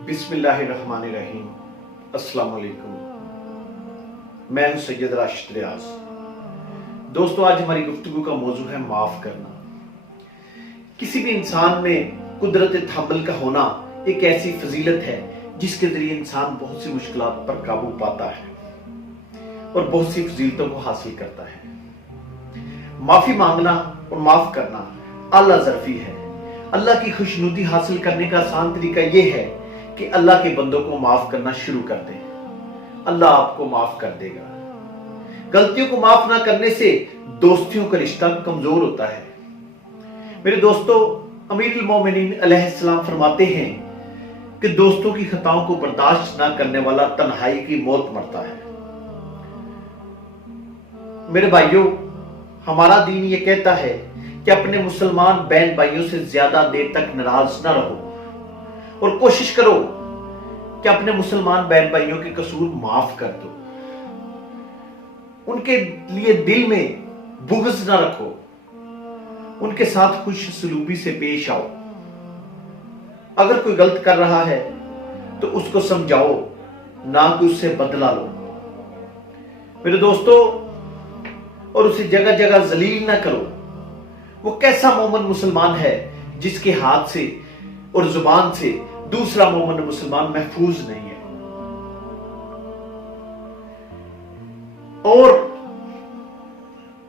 बिस्मिल्लाहिर्रहमानिर्रहीम। अस्सलाम वालेकुम। मैं हूं सैयद राशिद रियाज। दोस्तों, आज हमारी गुफ्तगू का मौजू है माफ करना। किसी भी इंसान में कुदरत तहम्मुल का होना एक ऐसी फजीलत है जिसके जरिए इंसान बहुत सी मुश्किलात पर काबू पाता है और बहुत सी फजीलतों को हासिल करता है। माफी मांगना और माफ करना आला ज़रफ़ी है। अल्लाह की खुशनुदी हासिल करने का आसान तरीका यह है कि अल्लाह के बंदों को माफ करना शुरू कर दें। अल्लाह आपको माफ कर देगा। गलतियों को माफ ना करने से दोस्तियों का रिश्ता कमजोर होता है। मेरे दोस्तों, अमीरुल मोमिनीन अलैहिस्सलाम फरमाते हैं कि दोस्तों की खताओं को बर्दाश्त ना करने वाला तन्हाई की मौत मरता है। मेरे भाइयों, हमारा दीन ये कहता है कि अपने मुसलमान बहन भाइयों से ज्यादा देर तक नाराज ना रहो और कोशिश करो कि अपने मुसलमान बहन भाइयों के कसूर माफ कर दो। उनके लिए दिल में बुग़्ज़ ना रखो। उनके साथ खुश सलूकी से पेश आओ। अगर कोई गलत कर रहा है तो उसको समझाओ, ना कि उससे बदला लो। मेरे दोस्तों, और उसे जगह जगह जलील ना करो। वो कैसा मोमिन मुसलमान है जिसके हाथ से और जुबान से दूसरा मोमिन मुसलमान महफूज नहीं है। और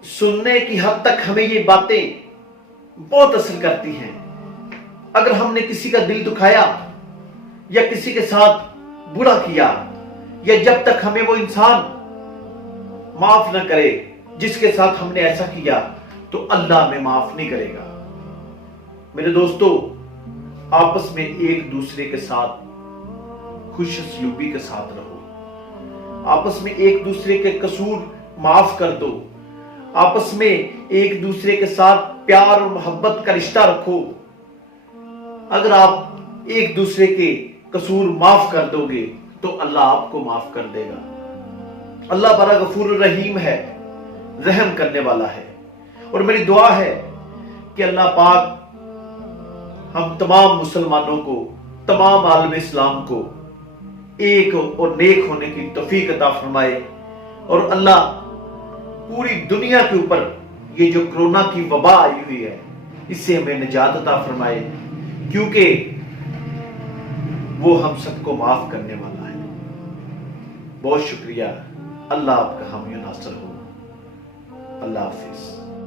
सुनने की हद तक हमें ये बातें बहुत असर करती हैं। अगर हमने किसी का दिल दुखाया या किसी के साथ बुरा किया, या जब तक हमें वो इंसान माफ ना करे जिसके साथ हमने ऐसा किया, तो अल्लाह हमें माफ नहीं करेगा। मेरे दोस्तों, आपस में एक दूसरे के साथ खुश सलूकी के साथ रहो। आपस में एक दूसरे के कसूर माफ कर दो। आपस में एक दूसरे के साथ प्यार और मोहब्बत का रिश्ता रखो। अगर आप एक दूसरे के कसूर माफ कर दोगे तो अल्लाह आपको माफ कर देगा। अल्लाह बड़ा गफूर रहीम है, रहम करने वाला है। और मेरी दुआ है कि अल्लाह पाक हम तमाम मुसलमानों को, तमाम आलम इस्लाम को एक और नेक होने की तौफीक अता फरमाए। और अल्लाह पूरी दुनिया के ऊपर ये जो कोरोना की वबा आई हुई है, इससे हमें निजात अता फरमाए, क्योंकि वो हम सबको माफ करने वाला है। बहुत शुक्रिया। अल्लाह आपका हामी नासर हो। अल्लाह हाफिज।